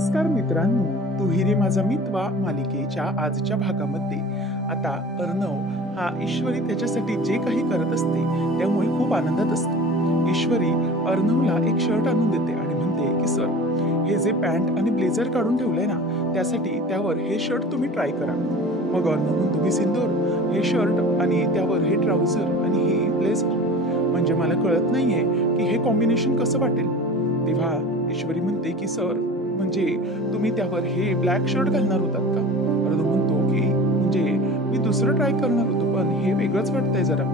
नमस्कार मित्रांनो, दुहेरी माझा मितवा मालिकेच्या आजच्या भागामध्ये आता अर्णव हा ईश्वरी त्याच्यासाठी जे काही करत असते त्यामुळे खूप आनंदात असतो. ईश्वरी अर्णवला एक शर्ट आणून देते आणि म्हणते की सर, हे जे पॅन्ट आणि ब्लेझर काढून ठेवलंय ना, त्यासाठी त्यावर हे शर्ट तुम्ही ट्राय करा. मग अर्णव म्हणतो की सिंदूर, हे शर्ट आणि त्यावर हे ट्राउझर आणि हे ब्लेझर, म्हणजे मला कळत नाहीये की हे कॉम्बिनेशन कसं वाटेल. तेव्हा ईश्वरी म्हणते की सर, म्हणजे तुम्ही त्यावर हे ब्लॅक शर्ट घालणार होतात का? अर्णव म्हणतो की म्हणजे मी दुसरं ट्राय करणार होतो, पण हे वेगळंच वाटतंय जरा.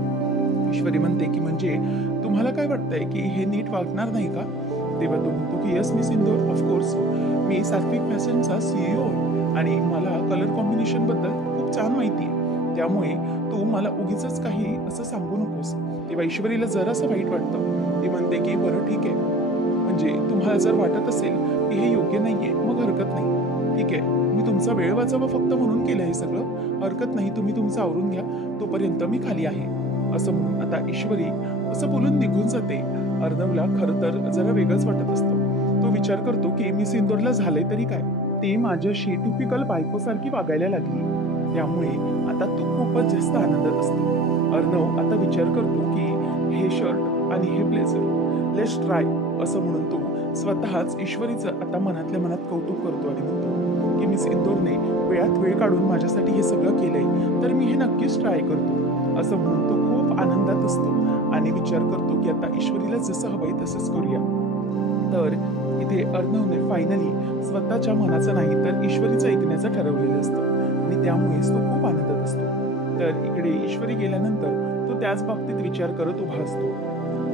ईश्वरी म्हणते की म्हणजे तुम्हाला काय वाटतंय की हे नीट वागणार नाही का? तेव्हा तो म्हणतो की यस मिस इंदोर, ऑफकोर्स मी सात्विक फॅशनचा सीईओ आणि मला कलर कॉम्बिनेशन बद्दल खूप छान माहिती आहे, त्यामुळे तू मला उगीच काही असं सांगू नकोस. तेव्हा ईश्वरीला जरासं वाईट वाटतं. ती म्हणते की बरं ठीक आहे, म्हणजे तुम्हाला जर वाटत असेल की हे योग्य नाहीये मग हरकत नाही, ठीक आहे, मी तुमचा वेळ वाचावा फक्त म्हणून केलं हे सगळं, हरकत नाही, तुम्ही तुमचं आवरून घ्या, तोपर्यंत मी खाली आहे. असं म्हणून आता ईश्वरी असं बोलून निघून जाते. अर्णवला खरं तर जरा वेगळंच वाटत असतं. तो विचार करतो की मी सिंदूरला झालंय तरी काय, ती माझ्याशी टिपिकल बायकोसारखी वागायला लागली, त्यामुळे आता तो खूपच जास्त आनंदात असतो. अर्णव आता विचार करतो की हे शर्ट आणि हे ब्लेझर लेट्स ट्राय, असं म्हणून तो स्वतःच ईश्वरीचं आता मनातल्या मनात कौतुक करतो आणि म्हणतो की मिस इंदोरने वेळात वेळ काढून माझ्यासाठी हे सगळं केलंय, तर मी हे नक्कीच ट्राय करतो. असं म्हणून तो खूप आनंदात असतो आणि विचार करतो की आता ईश्वरीला जसं हवंय तसंच करूया. तर इथे अर्णवने फायनली स्वतःच्या मनाचं नाही तर ईश्वरीचं ऐकण्याचं ठरवलेलं असतं आणि त्यामुळेच तो खूप आनंदात असतो. तर इकडे ईश्वरी गेल्यानंतर तो त्याच बाबतीत विचार करत उभा असतो.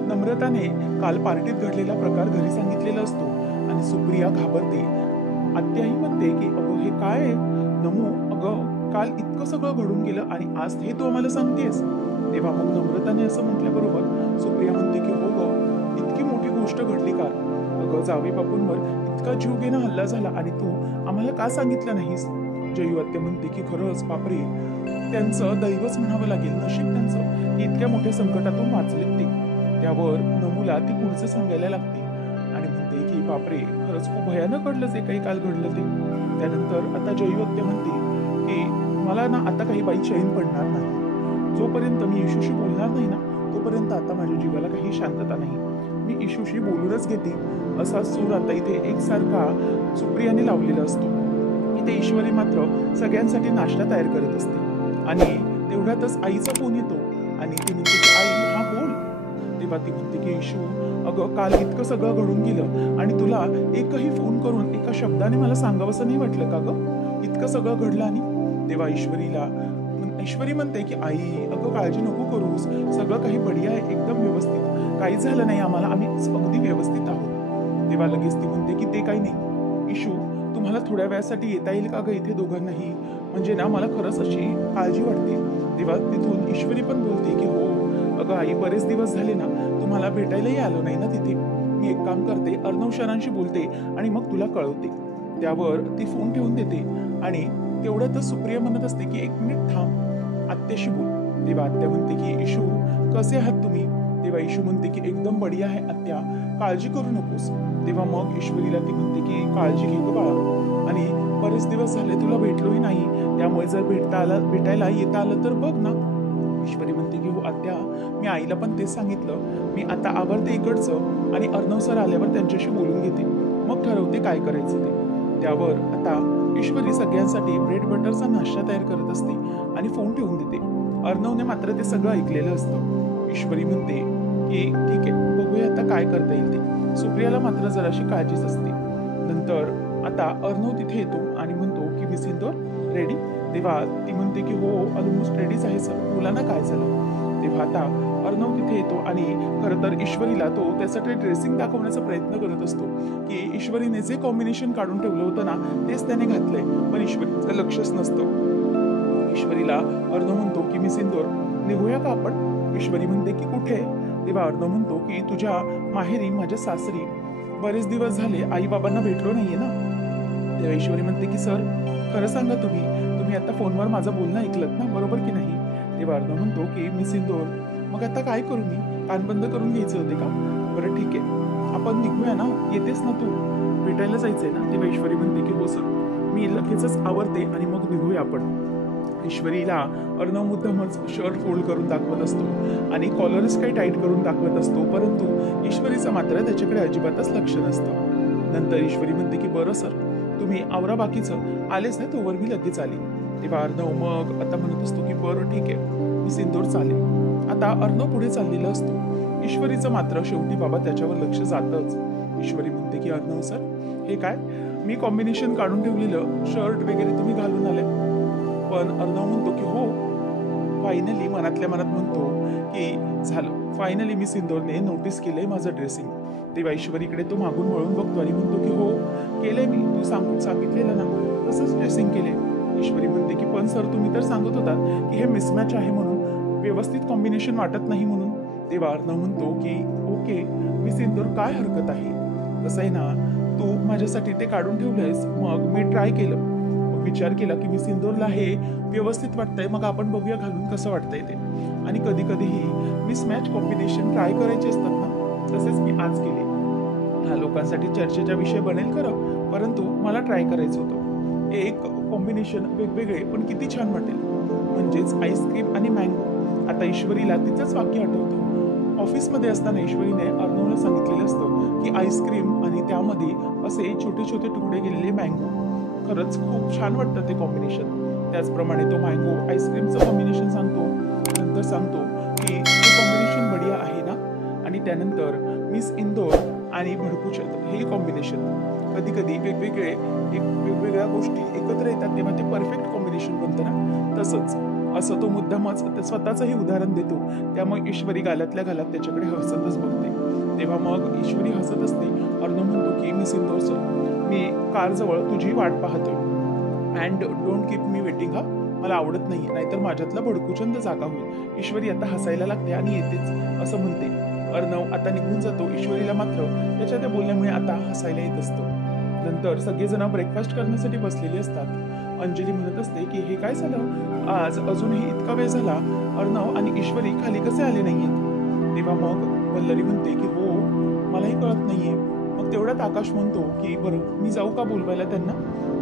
नम्रताने काल पार्टीत घडलेला प्रकार घरी सांगितलेला असतो आणि सुप्रिया घाबरते. आत्याही म्हणते की अगं हे काय आहे नमू, अगं काल इतकं सगळं घडून गेलं आणि आज हे तू आम्हाला सांगतेस. तेव्हा मग नम्रताने असं म्हटल्याबरोबर सुप्रिया म्हणते की हो ग, इतकी मोठी गोष्ट घडली काल, अगं जावई बापूंवर इतका जीवघेणा हल्ला झाला आणि तू आम्हाला का सांगितलं नाहीस. जयू आत्या म्हणते की खरंच बापरे, त्यांचं दैवच म्हणावं लागेल, नशीब त्यांचं की इतक्या मोठ्या संकटातून वाचलेत ते. त्यावर नमूला ती पुढचं सांगायला लागते आणि म्हणते की बापरे, खरंच खूप भयानक घडलं जे काही काल घडलं ते. त्यानंतर आता जयू आत्या म्हणते की मला ना आता काही बाई चैन पडणार नाही, जोपर्यंत मी इशूशी बोलणार नाही ना तोपर्यंत आता माझ्या जीवाला काही शांतता नाही, मी इशूशी बोलूनच घेते. असा सूर आता इथे एकसारखा सुप्रियाने लावलेला असतो. इथे ईश्वरी मात्र सगळ्यांसाठी नाश्ता तयार करत असते आणि तेवढ्यातच आईचा फोन येतो आणि ती म्हणते की आई हा बोल. तेव्हा ती म्हणते की इशू, अगं काल इतकं सगळं घडून गेलं आणि तुला एकही फोन करून एका शब्दाने मला सांगावंसं नाही वाटलं का गं, इतकं सगळं घडलं आणि. तेव्हा ईश्वरी म्हणते की आई अगं काळजी नको करूस, सगळं काही बढिया आहे, एकदम व्यवस्थित, काहीच झालं नाही आम्हाला, आम्ही अगदी व्यवस्थित आहोत. तेव्हा लगेच ती म्हणते की ते काही नाही इशू, तुम्हाला थोड्या वेळासाठी येता येईल का गं इथे दोघांनाही, म्हणजे ना मला खरंच अशी काळजी वाटते. तेव्हा तिथून ईश्वरी पण बोलते की हो अगं आई, बरेच दिवस झाले ना तुम्हाला भेटायलाही आलो नाही ना तिथे, मी एक काम करते, अर्णव शरांशी बोलते आणि मग तुला कळवते. त्यावर ती फोन ठेवून देते आणि तेवढ्यातच सुप्रिया म्हणत असते की एक मिनिट थांब, आत्याशी बोल. तेव्हा आत्या म्हणते की इशू कसे आहात तुम्ही. तेव्हा इशू म्हणते की एकदम बढिया आहे आत्या, काळजी करू नकोस. तेव्हा मग ईश्वरीला ती म्हणते की काळजी घे गं बाळा, आणि बरेच दिवस झाले तुला भेटलोही नाही, त्यामुळे जर भेटायला येता आलं तर बघ ना. ईश्वरी म्हणते की हो आत्या, मी आईला पण तेच सांगितलं, मी आता आवरते इकडचं आणि अर्णव सर आल्यावर त्यांच्याशी बोलून घेते, मग ठरवते काय करायचं ते. त्यावर आता ईश्वरी सगळ्यांसाठी ब्रेड बटरचा नाश्ता तयार करत असते आणि फोन ठेवून देते. अर्णवने मात्र ते सगळं ऐकलेलं असतं. ईश्वरी म्हणते की ठीक आहे, बघूया आता काय करता येईल ते. सुप्रियाला मात्र जराशी काळजीच असते. नंतर आता अर्णव तिथे येतो आणि म्हणतो की मिस इंदोर रेडी. तेव्हा ती म्हणते की हो ऑलमोस्ट रेडीच आहे सर, बोला ना काय झालं. तेव्हा आता अर्णव तिथे येतो आणि खरं तर ईश्वरीला तो त्यासाठी ड्रेसिंग दाखवण्याचा प्रयत्न करत असतो की ईश्वरीने जे कॉम्बिनेशन काढून ठेवलं होतं ना तेच त्याने घातलंय, पण ईश्वरीचं लक्षच नसतं. ईश्वरीला अर्णव म्हणतो की मिस इंदोर निघूया का आपण. ईश्वरी म्हणते की कुठे. तेव्हा अर्णव म्हणतो की तुझ्या माहेरी, माझ्या सासरी, बरेच दिवस झाले आई बाबांना भेटलो नाहीये ना. तेव्हा ईश्वरी म्हणते की सर खरं सांगा, तुम्ही आता फोनवर माझं बोलणं ऐकलत ना, बरोबर की नाही. तेव्हा अर्णव म्हणतो की मिस इंदोर मग आता काय करू, मी कान बंद करून घ्यायचे होते का. बरं ठीक आहे, आपण निघूया ना, येतेस ना तू. भेटायला जायचंय ना? तेव्हा ईश्वरी म्हणते की हो सर, मी लगेचच आवरते आणि मग निघूया आपण. ईश्वरीला अर्णव मुद्दामच शर्ट फोल्ड करून दाखवत असतो आणि कॉलरच काही टाईट करून दाखवत असतो, परंतु ईश्वरीचं मात्र त्याच्याकडे अजिबातच लक्ष नसतं. नंतर ईश्वरी म्हणते की बरं सर, तुम्ही आवरा बाकीचं, आलेच नाही तोवर मी लगेच आली. तेव्हा अर्णव मग आता म्हणत असतो की बरं ठीक आहे, मी सिंदूर चालेल. आता अर्णव पुढे चाललेला असतो. ईश्वरीचं मात्र शेवटी बाबा त्याच्यावर लक्ष जातच. ईश्वरी म्हणते की अर्णव सर, हे काय, मी कॉम्बिनेशन काढून ठेवलेलं शर्ट वगैरे तुम्ही घालून आले? पण अर्णव म्हणतो की हो. फायनली मनातल्या मनात म्हणतो की झालं, फायनली मी सिंदूरने नोटीस केलंय माझं ड्रेसिंग. तेव्हा ईश्वरीकडे तो मागून वळून बघतो आणि म्हणतो की हो, केलंय मी, तू सांगितलेलं ना तसंच ड्रेसिंग केलंय. ईश्वरी म्हणते की पण सर, तुम्ही तर सांगत होतात की हे मिसमॅच आहे म्हणून, व्यवस्थित कॉम्बिनेशन वाटत नाही म्हणून. तेव्हा अर्णव म्हणतो की ओके, मी सिंदूर काय हरकत आहे, कसं आहे ना, तू माझ्यासाठी ते काढून ठेवलंयस, मग मी ट्राय केलं, मग विचार केला की मी सिंदूरला हे व्यवस्थित वाटतंय, मग आपण बघूया घालून कसं वाटतंय ते. आणि कधी कधीही मिसमॅच कॉम्बिनेशन ट्राय करायचे असतात ना, तसेच मी आज केले. हा लोकांसाठी चर्चेचा विषय बनेल खरं, परंतु मला ट्राय करायचं होतं. एक कॉम्बिनेशन वेगवेगळे पण किती छान वाटेल, म्हणजेच आईस्क्रीम आणि मँगो. आता ईश्वरीला तिचंच वाक्य आठवतं. ऑफिसमध्ये असताना ईश्वरीने अर्णवला सांगितलेलं असतं की आईस्क्रीम आणि त्यामध्ये असे छोटे छोटे तुकडे गेलेले मँगो, खरंच खूप छान वाटतं ते कॉम्बिनेशन. त्याचप्रमाणे तो मँगो आईस्क्रीमचं कॉम्बिनेशन सांगतो, नंतर सांगतो की हे कॉम्बिनेशन बढिया आहे ना. आणि त्यानंतर मिस इंदोर आणि भडकूचंद हे कॉम्बिनेशन, कधी कधी वेगवेगळ्या गोष्टी एकत्र येतात तेव्हा ते परफेक्ट कॉम्बिनेशन बनतं ना, तसंच असं तो मुद्दामच स्वतःचंही उदाहरण देतो. त्यामुळे ईश्वरी गालातल्या गालात त्याच्याकडे हसतच बघते. तेव्हा मग ईश्वरी हसत असते. अर्णव म्हणतो की मिस इंदोर सर, मी कारजवळ तुझी वाट पाहतोय, and don't keep me waiting. हा, मला आवडत नाही, नाहीतर माझ्यातला भडकूचंद जागा होईल. ईश्वरी आता हसायला लागते आणि येतेच असं म्हणते. अर्णव आता निघून जातो. ईश्वरीला मात्र त्याच्या त्या बोलण्यामुळे आता हसायला येत असतं. नंतर सगळेजण ब्रेकफास्ट करण्यासाठी बसलेले असतात. अंजली म्हणत असते की हे काय झालं, आज अजूनही इतका वेळ झाला, अर्णव आणि ईश्वरी खाली कसे आले नाहीयेत? तेव्हा मग वल्लरी म्हणते की हो, मलाही कळत नाहीये. मग तेवढ्यात आकाश म्हणतो की बरं, मी जाऊ का बोलवायला त्यांना?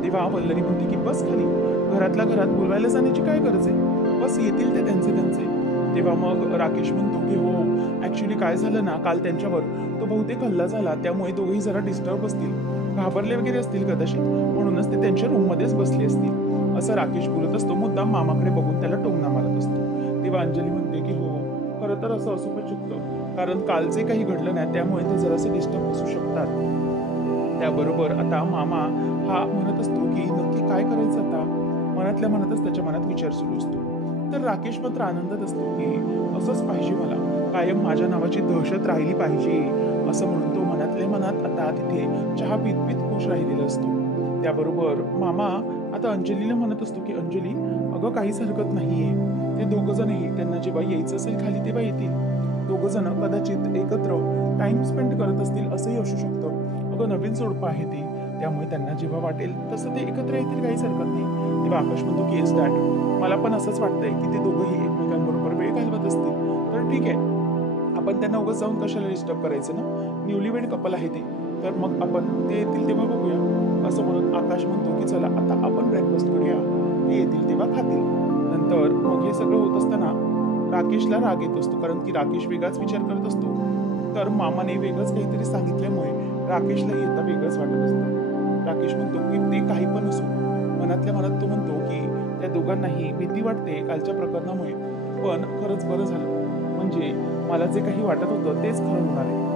तेव्हा वल्लरी म्हणते की बस खाली, घरातल्या घरात बोलवायला जाण्याची काय गरज आहे, बस येतील ते त्यांचे त्यांचे. तेव्हा मग राकेश म्हणतो की हो, ऍक्च्युली काय झालं ना, काल त्यांच्यावर तो बहुतेक हल्ला झाला, त्यामुळे दोघेही जरा डिस्टर्ब असतील, घाबरले वगैरे असतील कदाचित, म्हणूनच ते त्यांच्या रूममध्येच बसले असतील, असं राकेश बोलत असतो. मुद्दाम मामाकडे बघून त्याला टोमणा मारत असतो. तेव्हा अंजली म्हणते की हो, खरं तर असं असू पण शकतं, कारण काल जे काही घडलं नाही त्यामुळे ते जरासे डिस्टर्ब असू शकतात. त्याबरोबर आता मामा हा म्हणत असतो की नक्की काय करायचं आता, मनातल्या मनातच त्याच्या मनात विचार सुरू असतो. तर राकेश मात्र आनंदात असतो की असंच पाहिजे, मला कायम माझ्या नावाची दहशत राहिली पाहिजे, असं म्हणून तो मनातल्या मनात आता तिथे चहा पीत पीत खुश राहिलेला असतो. त्याबरोबर मामा आता अंजलीला म्हणत असतो की अंजली, अगं काहीच हरकत नाहीये, ते दोघं जणही त्यांना जेव्हा यायचं असेल खाली तेव्हा येतील. दोघं जण कदाचित एकत्र टाइम स्पेंड करत असतील असंही असू शकतं. अगं नवीन जोडपं आहे ती, त्यामुळे त्यांना जेव्हा वाटेल तसं ते एकत्र येतील, काहीच हरकत नाही. तेव्हा आकाश म्हणतो की येस डॅड, मला पण असंच वाटतंय की ते दोघंही एकमेकांबरोबर वेळ घालवत असतील, तर ठीक आहे, आपण त्यांना उगाच जाऊन कशाला डिस्टर्ब करायचं ना, न्यूलीवेड कपल आहे ते, तर मग आपण ते येतील तेव्हा बघूया, असं म्हणून आकाश म्हणतो की चला आता आपण ब्रेकफास्ट करूया, ते येतील तेव्हा खातील. नंतर मग हे सगळं होत असताना राकेशला राग येत असतो, कारण की राकेश वेगळाच विचार करत असतो, तर मामाने वेगळंच काहीतरी सांगितल्यामुळे राकेशलाही आता वेगळंच वाटत असतं. राकेश म्हणतो की ते काही पण असो, मनातल्या मनात तो म्हणतो की त्या दोघांनाही भीती वाटते कालच्या प्रकरणामुळे, पण खरंच बरं झालं, म्हणजे मला जे काही वाटत होतं तेच खरं होणार आहे.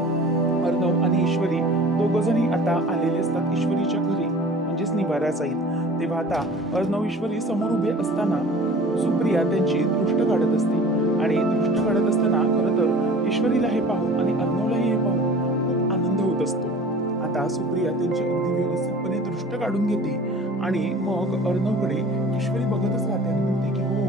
अर्णव आणि ईश्वरी दोघंजणही आता आलेले असतात ईश्वरीच्या घरी, म्हणजेच निवाऱ्या जाईल. तेव्हा आता अर्णव ईश्वरी समोर उभे असताना सुप्रिया त्यांची दृष्ट काढत असते, आणि दृष्ट काढत असताना खरं तर ईश्वरीला हे पाहून आणि अर्णवलाही हे पाहून खूप आनंद होत असतो. आता सुप्रिया त्यांची अगदी व्यवस्थितपणे दृष्ट काढून घेते आणि मग अर्णवकडे ईश्वरी बघतच राहते आणि म्हणते की हो,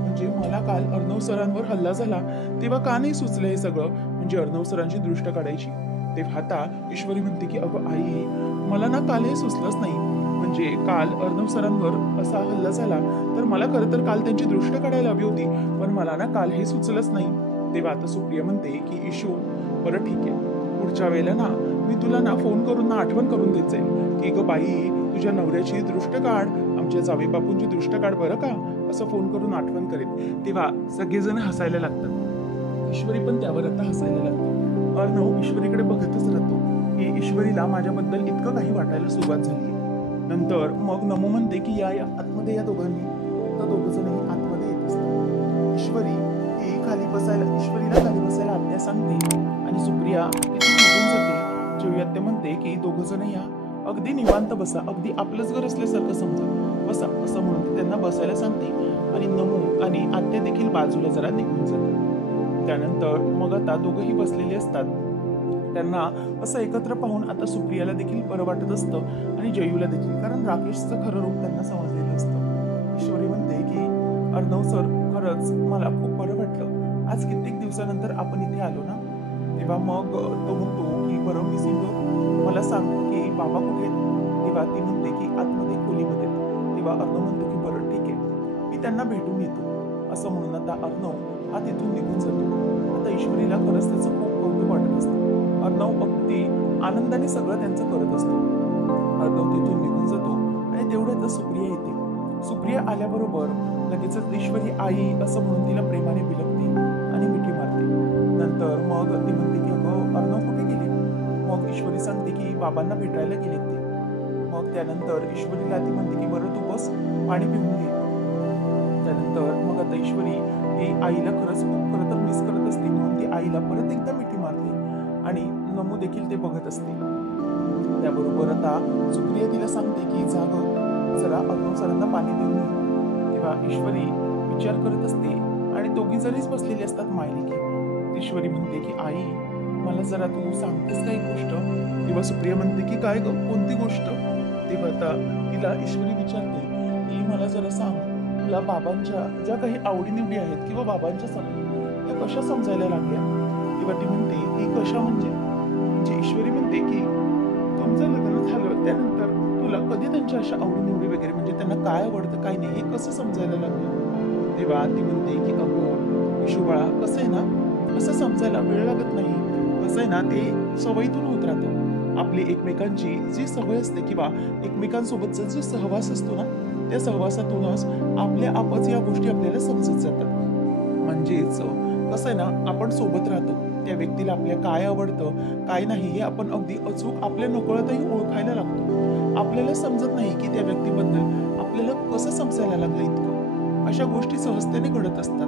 म्हणजे मला काल अर्णव सरांवर हल्ला झाला तेव्हा का नाही सुचलं हे सगळं, म्हणजे अर्णव सरांची दृष्ट काढायची. तेव्हा आता ईश्वरी म्हणते की अगं आई, मला ना काल हे सुचलंच नाही, म्हणजे काल अर्णव सरांवर असा हल्ला झाला तर मला खरं तर काल त्यांची दृष्ट काढायला हवी होती, पण मला ना काल हे सुचलंच नाही. तेव्हा आता सुप्रिया म्हणते की इशू, बरं ठीक आहे, पुढच्या वेळेला ना मी तुला ना फोन करून ना आठवण करून देत जाईल की ग बाई, तुझ्या नवऱ्याची दृष्ट काढ, आमच्या जावे बापूंची दृष्ट काढ बरं का, असं फोन करून आठवण करेल. तेव्हा सगळेजण हसायला लागतात. ईश्वरी पण त्यावर आता हसायला लागते. अर्णव ईश्वरीकडे बघतच राहतो की ईश्वरीला माझ्याबद्दल इतकं काही वाटायला सुरुवात झाली. नंतर मग नमू म्हणते की या या आतमध्ये या दोघांनी. तर दोघंजणही आतमध्ये येत असतात. ईश्वरीला खाली बसायला आत्या सांगते आणि सुप्रिया तिथून निघून जाते. जेवी आत्या म्हणते की दोघंजण या, अगदी निवांत बसा, अगदी आपलंच घर असल्यासारखं समजा, बसा असं म्हणून ती त्यांना बसायला सांगते. आणि नमू आणि आत्या देखील बाजूला जरा निघून जातात. त्यानंतर मग आता दोघंही बसलेले असतात. त्यांना असं एकत्र पाहून आता सुप्रियाला देखील बरं वाटत असतं आणि जयूला देखील, कारण राकेशचं खरं रूप त्यांना समजलेलं असतं. ईश्वरी म्हणते की अर्णव सर, खरंच मला खूप बरं वाटलं, आज कित्येक दिवसानंतर आपण इथे आलो ना. तेव्हा मग तो म्हणतो की बरं मी सिंधू, मला सांग की बाबा कुठे आहेत. तेव्हा ती म्हणते की आतमध्ये खोलीमध्ये. तेव्हा अर्णव म्हणतो की बरं ठीक आहे, मी त्यांना भेटून येतो. असं म्हणून आता अर्णव हा तिथून निघून जातो. आता ईश्वरीला खरंच त्याचं खूप कौतुक वाटत असतं. अर्णव अगदी आनंदाने सगळं त्यांचं करत असतो. अर्णव तिथून निघून जातो आणि तेवढ्यातच सुप्रिया येते. सुप्रिया आल्याबरोबर लगेचच ईश्वरी आई असं म्हणून तिला प्रेमाने बिलकते आणि मिठी मारते. नंतर मग ती म्हणते की अगं अर्णव कुठे गेले. मग ईश्वरी सांगते की बाबांना भेटायला गेले ते. मग त्यानंतर ईश्वरीला ती म्हणते की बरं तू बस, पाणी पिऊन घे. त्यानंतर मग आता ईश्वरी ही आईला खरंच खूप खरं तर मिस करत असते, म्हणून ती आईला परत एकदा मिठी मारते आणि नमू देखील ते बघत असते. त्याबरोबर आता सुप्रिया तिला सांगते की जा गं, जरा अर्णव सरांना पाणी देऊन ये. तेव्हा ईश्वरी विचार करत असते आणि दोघी जणीच बसलेली असतात मायलेकी. ईश्वरी म्हणते की आई, मला जरा तू सांगतेस का एक गोष्ट. तेव्हा सुप्रिया म्हणते की काय गं, कोणती गोष्ट. तेव्हा आता तिला ईश्वरी विचारते की मला जरा सांग, तुला बाबांच्या ज्या काही आवडीनिवडी आहेत किंवा बाबांच्या सवयी त्या कशा समजायला लागल्या. तेव्हा ती म्हणते की कशा म्हणजे ईश्वरी म्हणते की तुमचं लग्न झालं त्यानंतर तुला कधी त्यांच्या अशा आवडीनिवडी वगैरे, म्हणजे त्यांना काय आवडतं काय नाही हे कसं समजायला लागलं. तेव्हा ती म्हणते की अगं ईशू बाळा, कसं आहे ना, असं समजायला वेळ लागत नाही. कसं आहे ना, ते सवयीतून होत राहतं. आपली एकमेकांची जी सवय असते किंवा एकमेकांसोबतचा जो सहवास असतो ना, त्या सहवासातूनच आपल्या आपच या गोष्टी आपल्याला समजत जातात. म्हणजेच कसं आहे ना, आपण सोबत राहतो, त्या व्यक्तीला आपल्या काय आवडतं काय नाही हे आपण अगदी अचूक आपल्या नकळतही ओळखायला लागतो. आपल्याला समजत नाही की त्या व्यक्तीबद्दल आपल्याला कसं समजायला लागलं इतकं. अशा गोष्टी सहजतेने घडत असतात.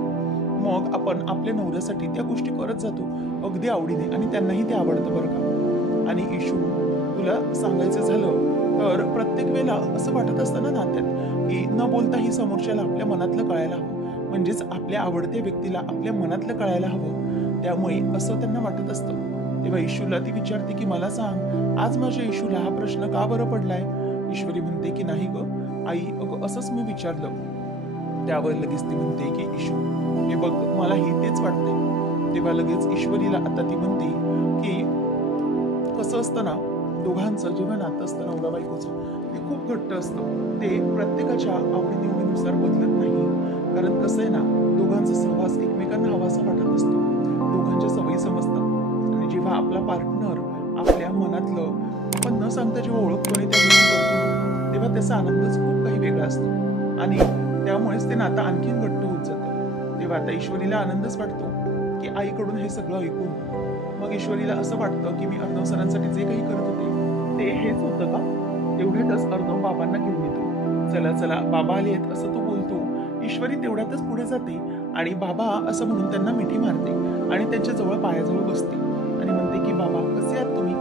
मग आपण आपल्या नवऱ्यासाठी त्या गोष्टी करत जातो अगदी आवडीने आणि त्यांनाही ते आवडतं बरं का. आणि इशू, तुला सांगायचं झालं तर प्रत्येक वेळेला असं वाटत असतं ना नात्यात की न बोलताही समोरच्याला आपल्या मनातलं कळायला हवं, म्हणजेच आपल्या आवडत्या व्यक्तीला आपल्या मनातलं कळायला हवं. त्यामुळे असं त्यांना वाटत असतं. तेव्हा इशूला ती विचारते की मला सांग, आज माझ्या इशूला हा प्रश्न का बरं पडलाय. ईश्वरी म्हणते की नाही ग आई, अगं असंच मी विचारलं. त्यावर लगेच ती म्हणते की इशू, हे बघ मलाही तेच वाटतंय. तेव्हा लगेच ईश्वरीला आता ती म्हणते की कसं असतं ना, दोघांचं जेव्हा नातं असतं नवरा बायकोचं ते खूप घट्ट असतं. ते प्रत्येकाच्या आवडीनिवडीनुसार बदलत नाही. कारण कसं आहे ना, दोघांचा सहवास एकमेकांना हवासा वाटत असतो. दोघांच्या सवयी समजतात आणि जेव्हा आपला पार्टनर आपल्या मनातलं आपण न सांगता जेव्हा ओळखतो आणि त्या गोष्टी करतो ना, तेव्हा त्याचा आनंदच खूप काही वेगळा असतो आणि त्यामुळेच ते नातं आणखीन घट्ट होत जातं. तेव्हा आता ईश्वरीला आनंदच वाटतो की आईकडून हे सगळं ऐकून. मग ईश्वरीला असं वाटतं की मी अर्णव सरांसाठी जे काही करत होते ते हेच होतं का. तेवढ्यातच अर्णव बाबांना घेऊन येतो. चला चला बाबा आले आहेत असं तो बोलतो. ईश्वरी तेवढ्यातच पुढे जाते आणि बाबा असं म्हणून त्यांना मिठी मारते आणि त्यांच्या जवळ पायाजवळ बसते आणि म्हणते की बाबा कसे आहात तुम्ही.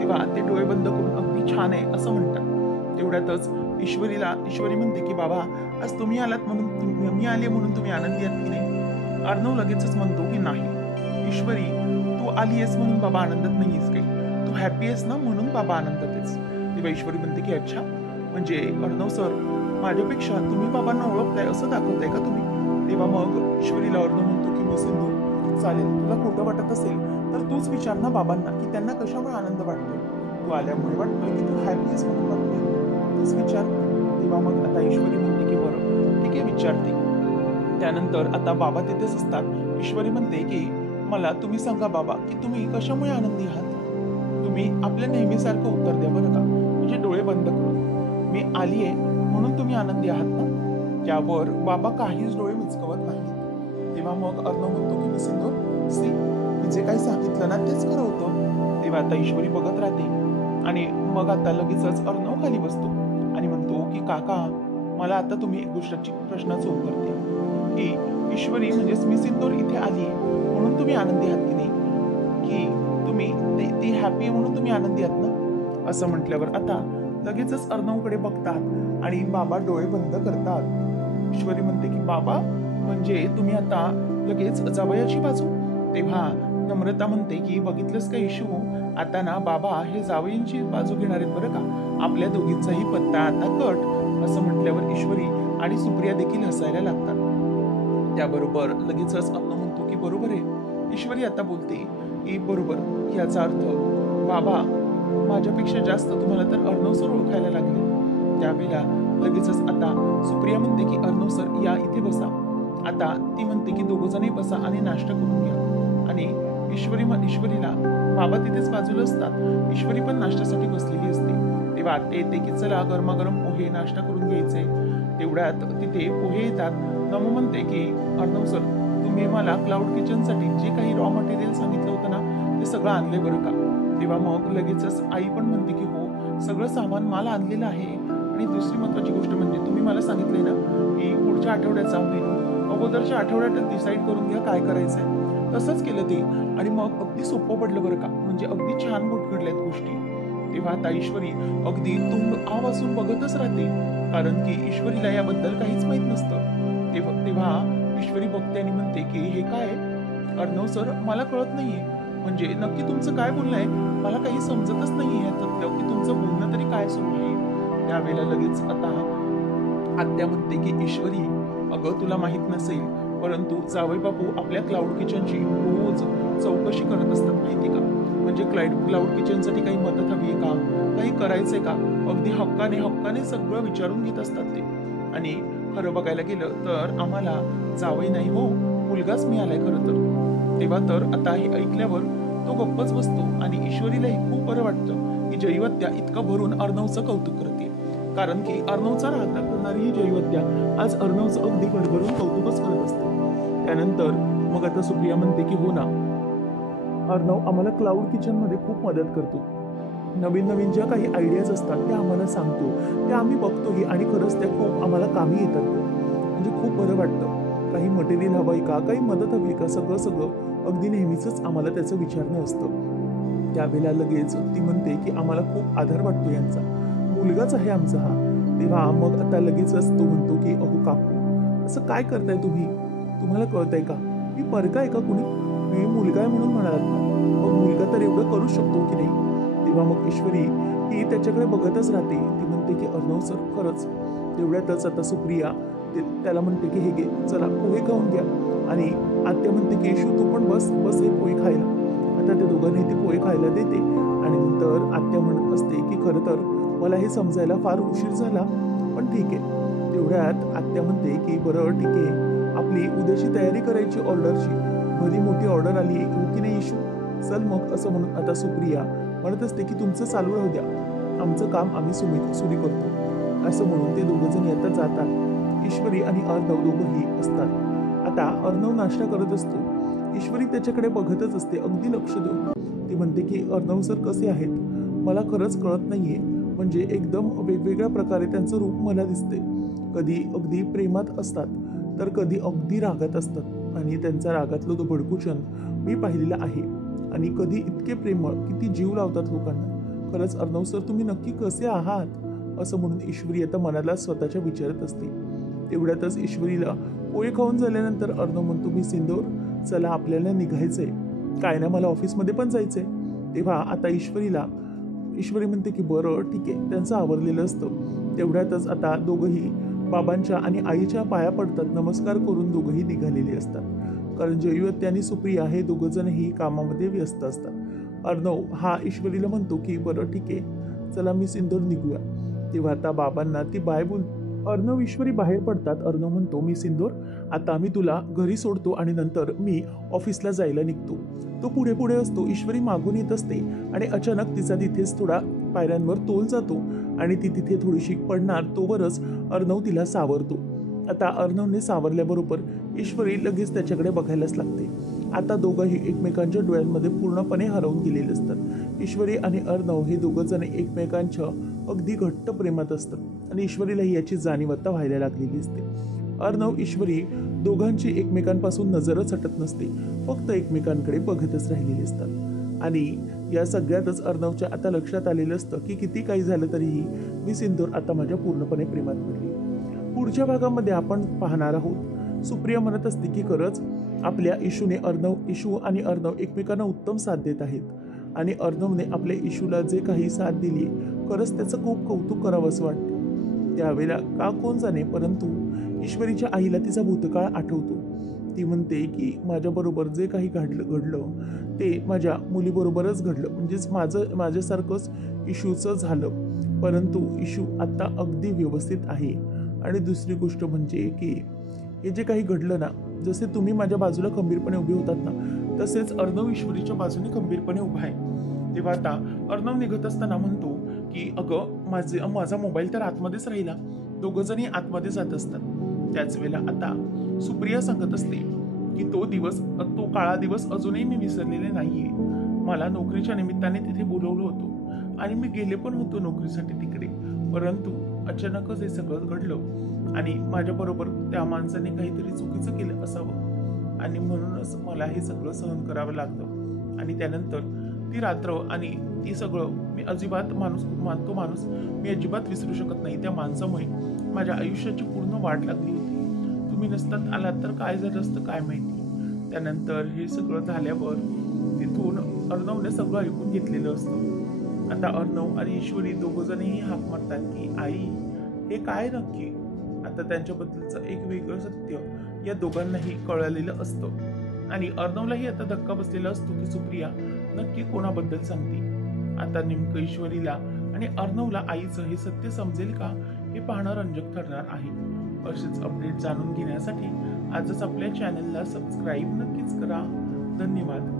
तेव्हा ते डोळे बंद करून अगदी छान आहे असं म्हणतात. तेवढ्यातच ईश्वरी म्हणते की बाबा, आज तुम्ही आलात म्हणून मी आले म्हणून तुम्ही आनंदी आहात की नाही. अर्णव लगेचच म्हणतो की नाही ईश्वरी, तू आली आहेस म्हणून बाबा आनंदात नाहीयेस काही, तू हॅपी आहेस ना म्हणून बाबा आनंदात आहेस. तेव्हा ईश्वरी म्हणते की अच्छा, म्हणजे अर्णव सर माझ्यापेक्षा तुम्ही बाबांना ओळखताय असं दाखवताय का तुम्ही. तेव्हा मग ईश्वरीला अर्णव म्हणतो की मी सिंधू, चालेल तुला खोटं वाटत असेल तर तूच विचार ना बाबांना की त्यांना कशामुळे आनंद वाटतोय. तू आल्यामुळे वाटतोय की तू हॅपी आहेस म्हणून वाटतोय, तूच विचार. तेव्हा मग आता ईश्वरी म्हणते की बरं ठीक आहे विचारते. त्यानंतर आता बाबा तिथेच असतात. ईश्वरी म्हणते की मला तुम्ही सांगा बाबा की तुम्ही कशामुळे आनंदी आहात. तुम्ही आपल्या नेहमीसारखं उत्तर द्या बरं का, म्हणजे डोळे बंद करून. मी आली आहे म्हणून तुम्ही आनंदी आहात ना? त्यावर बाबा काहीच डोळे मिचकवत नाहीत. तेव्हा मग अर्णव म्हणतो की मी सिंदूर सी मी जे काही सांगितलं ना तेच खरं होतं. तेव्हा आता ईश्वरी बघत राहते आणि मग आता लगेचच अर्णव खाली बसतो आणि म्हणतो की काका मला आता तुम्ही एक गोष्टीची प्रश्नाचं उत्तर द्या की ईश्वरी म्हणजेच मी सिंदूर इथे आली म्हणून तुम्ही आनंदी आहात की नाही, की तुम्ही ती हॅपी म्हणून तुम्ही आनंदी आहात ना? असं म्हटल्यावर आता लगेचच अर्णवकडे बघतात आणि बाबा डोळे बंद करतात. ईश्वरी म्हणते की बाबा म्हणजे तुम्ही आता लगेच जावयाची बाजू? तेव्हा नम्रता म्हणते की बघितलंस का इशू, आता ना बाबा हे जावयांची बाजू घेणार आहेत बरं का, आपल्या दोघींचाही पत्ता आता कट. असं म्हटल्यावर ईश्वरी आणि सुप्रिया देखील हसायला लागतात. त्याबरोबर लगेचच अर्णव म्हणतो की बरोबर आहे. ईश्वरी आता बोलते की बरोबर, याचा अर्थ बाबा माझ्यापेक्षा जास्त तुम्हाला तर अर्णव सर ओळखायला लागले. त्यावेळेला लगेचच आता सुप्रिया म्हणते की अर्णव सर या इथे बसा. आता ती म्हणते की दोघं जणही बसा आणि नाश्ता करून घ्या. आणि ईश्वरीला बाबा तिथेच बाजूला असतात. ईश्वरी पण नाश्त्यासाठी बसलेली असते. तेव्हा आत्या येते की चला गरमागरम पोहे नाश्ता करून घ्यायचे. तेवढ्यात तिथे पोहे येतात. नमू म्हणते की अर्णव सर तुम्ही मला क्लाउड किचनसाठी जे काही रॉ मटेरियल सांगितलं होतं ना ते सगळं आणले बरं का. तेव्हा मग लगेचच आई पण म्हणते की हो सगळं सामान मला आणलेलं आहे. आणि दुसरी महत्वाची गोष्ट म्हणजे तुम्ही मला सांगितलंय ना की पुढच्या आठवड्याचा मेनू अगोदरच्या आठवड्यातच डिसाईड करून घ्या काय करायचंय. तसंच केलं ते आणि मग अगदी सोपं पडलं बरं का, म्हणजे अगदी छान घडल्यात गोष्टी. तेव्हा आता ईश्वरी अगदी तोंड आवाजून बघतच राहते, कारण की ईश्वरीला याबद्दल काहीच माहित नसतं. तेव्हा ईश्वरी बघते आणि म्हणते की हे काय अर्णव सर मला कळत नाहीये, म्हणजे नक्की तुमचं काय बोलणं आहे मला काही समजतच नाहीये यातलं की तुमचं बोलणं तरी काय सुरू आहे. त्यावेळेला लगेच आता आत्या म्हणते की ईश्वरी अगं तुला माहित नसेल परंतु जावई बापू आपल्या क्लाउड किचनची रोज चौकशी करत असतात माहिती का, म्हणजे क्लाउड किचनसाठी काही मदत हवी आहे का, काही करायचंय का, अगदी हक्काने सगळं विचारून घेत असतात ते. आणि खरं बघायला गेलं तर आम्हाला जावई नाही हो मुलगाच मिळालाय खरं तर. तेव्हा तर आता हे ऐकल्यावर तो गप्पच बसतो आणि ईश्वरीलाही खूप बरं वाटतं की जयवत्या इतकं भरून अर्णवचं कौतुक करते, कारण की अर्णवचा राग करणारी ही जयवत्या आज अर्णवचं अगदी भरभरून कौतुकच करत असते. त्यानंतर मग आता सुप्रिया म्हणते की हो ना अर्णव आम्हाला क्लाउड किचन मध्ये खूप मदत करतो. नवीन ज्या काही आयडियाज असतात त्या आम्हाला सांगतो, त्या आम्ही बघतोही आणि खरंच त्या खूप आम्हाला कामी येतात. म्हणजे खूप बरं वाटतं. काही मटेरियल हवंय का, काही मदत हवी का, सगळं अगदी नेहमीच आम्हाला त्याचं विचारणं असतं. त्यावेळेला लगेच ती म्हणते की आम्हाला खूप आधार वाटतो यांचा, मुलगाच आहे आमचा हा. तेव्हा मग आता लगेचच तो म्हणतो की अहो काकू असं काय करताय तुम्ही, तुम्हाला कळतंय का मी परका आहे का कुणी, मी मुलगा आहे म्हणून म्हणालात ना, मग मुलगा तर एवढं करू शकतो की नाही. तेव्हा मग ईश्वरी ही त्याच्याकडे बघतच राहते. ती म्हणते की अर्णव सर खरंच. तेवढ्यातच आता सुप्रिया त्याला म्हणते की हे घे चला पोहे खाऊन घ्या. आणि आत्या म्हणते की येशू तू पण बस हे पोहे खायला. आता त्या दोघांनी ते पोहे खायला देते आणि नंतर आत्या म्हणत असते की खरं तर मला हे समजायला फार उशीर झाला पण ठीक आहे. तेवढ्यात आत्या म्हणते की बरं ठीक आहे आपली उद्याची तयारी करायची ऑर्डरची, भली मोठी ऑर्डर आली हो की नाही इशू, चल मग. असं म्हणून आता सुप्रिया म्हणत असते की तुमचं चालू राहू द्या, आमचं काम आम्ही सुरू करतो. असं म्हणून ते दोघं जण आता जातात. ईश्वरी आणि अर्णव दोघंही असतात. आता अर्णव नाश्ता करत असतो. ईश्वरी त्याच्याकडे बघतच असते अगदी लक्ष देऊन. ती म्हणते की अर्णव सर कसे आहेत मला खरंच कळत नाहीये, म्हणजे एकदम वेगवेगळ्या प्रकारे त्यांचं रूप मला दिसते. कधी अगदी प्रेमात असतात तर कधी अगदी रागात असतात आणि त्यांचा रागातलं तो भडकूचन मी पाहिलेला आहे. आणि कधी इतके प्रेमळ किती जीव लावतात लोकांना. खरंच अर्णव सर तुम्ही नक्की कसे आहात, असं म्हणून ईश्वरी आता मनाला स्वतःच्या विचारत असते. तेवढ्यातच ईश्वरीला पोहे खाऊन झाल्यानंतर अर्णव म्हणतो मी सिंदूर चला आपल्याला निघायचंय, काय ना मला ऑफिसमध्ये पण जायचंय. तेव्हा आता ईश्वरी म्हणते की बरं ठीक आहे, त्यांचं आवरलेलं असतं. तेवढ्यातच आता दोघंही बाबांच्या आणि आईच्या पाया पडतात, नमस्कार करून दोघंही निघालेले असतात. कारण जयवत्या आणि सुप्रिया हे दोघं जणही कामामध्ये व्यस्त असतात. अर्णव हा ईश्वरीला म्हणतो की बरं ठीक आहे चला मी सिंदूर निघूया. तेव्हा आता बाबांना ती बाय अर्णव ईश्वरी बाहेर पडतात. अर्णव म्हणतो, मी सिंदूर, आता मी तुला घरी सोडतो आणि नंतर मी ऑफिसला जायला निघतो. तो पुढे पुढे असतो. ईश्वरी मागून येत असते आणि अचानक तिचा तिथेच थोडा पायऱ्यांवर तोल जातो आणि ती तिथे थोडीशी पडणार. तोवरच अर्णव तिला सावरतो. आता अर्णवने सावरल्याबरोबर ईश्वरी लगेच त्याच्याकडे बघायलाच लागते. आता दोघंही एकमेकांच्या डोळ्यांमध्ये पूर्णपणे हरवून गेलेले असतात. ईश्वरी आणि अर्णव हे दोघं जण एकमेकांच्या अगदी घट्ट प्रेमात असतात आणि ईश्वरीलाही याची जाणीव आता व्हायला लागलेली असते. अर्णव ईश्वरी दोघांची एकमेकांपासून नजरच हटत नसते, फक्त एकमेकांकडे बघतच राहिलेले असतात. आणि या सगळ्यातच अर्णवच्या आता लक्षात आलेलं असतं की किती काही झालं तरीही मी सिंदूर आता माझ्या पूर्णपणे प्रेमात पडली. पुढच्या भागामध्ये आपण पाहणार आहोत, सुप्रिया म्हणत असते की खरंच आपल्या इशू आणि अर्णव एकमेकांना उत्तम साथ देत आहेत आणि अर्णवने आपल्या इशूला जे काही साथ दिली खरंच त्याचं खूप कौतुक करावं असं वाटतं. त्यावेळेला का कोण जाणे, परंतु ईश्वरीच्या आईला तिचा भूतकाळ आठवतो. ती म्हणते की माझ्याबरोबर जे काही घडलं ते माझ्या मुलीबरोबरच घडलं, म्हणजेच माझ्यासारखंच इशूचं झालं, परंतु इशू आत्ता अगदी व्यवस्थित आहे. आणि दुसरी गोष्ट म्हणजे की हे जे काही घडलं ना, जसे तुम्ही माझ्या बाजूला खंबीरपणे उभे होतात ना, तसेच अर्णव ईश्वरीच्या बाजूने खंबीरपणे उभा आहे. तेव्हा आता अर्णव निघत असताना म्हणतो की अगं माझा मोबाईल तर आतमध्येच राहिला. दोघं जणी आतमध्ये जात असतात. त्याच वेळेला आता सुप्रिया सांगत असते की तो काळा दिवस अजूनही मी विसरलेले नाहीये. मला नोकरीच्या निमित्ताने तिथे बोलवलं होतं आणि मी गेले पण होतो नोकरीसाठी तिकडे, परंतु अचानकच हे सगळं घडलं आणि माझ्याबरोबर त्या माणसाने काहीतरी चुकीचं केलं असावं आणि म्हणूनच मला हे सगळं सहन करावं लागलं. आणि त्यानंतर ती रात्र आणि ती सगळं मी अजिबात माणूस मी अजिबात विसरू शकत नाही. त्या माणसामुळे माझ्या आयुष्याची पूर्ण वाट लागली होती. तुम्ही नसतात आलात तर काय झालं असतं काय माहिती. त्यानंतर हे सगळं झाल्यावर तिथून अर्णवने सगळं ऐकून घेतलेलं असतं. आता अर्णव आणि ईश्वरी दोघं जणही हाक मारतात की आई हे काय नक्की. आता त्यांच्याबद्दलचं एक वेगळं सत्य या दोघांनाही कळलेलं असतं आणि अर्णवलाही आता धक्का बसलेला असतो की सुप्रिया नक्की कोणाबद्दल सांगते. आता नेमकं ईश्वरीला आणि अर्णवला आईचं हे सत्य समजेल का, हे पाहणं रंजक ठरणार आहे. असेच अपडेट जाणून घेण्यासाठी आजच आपल्या चॅनलला सबस्क्राईब नक्कीच करा. धन्यवाद.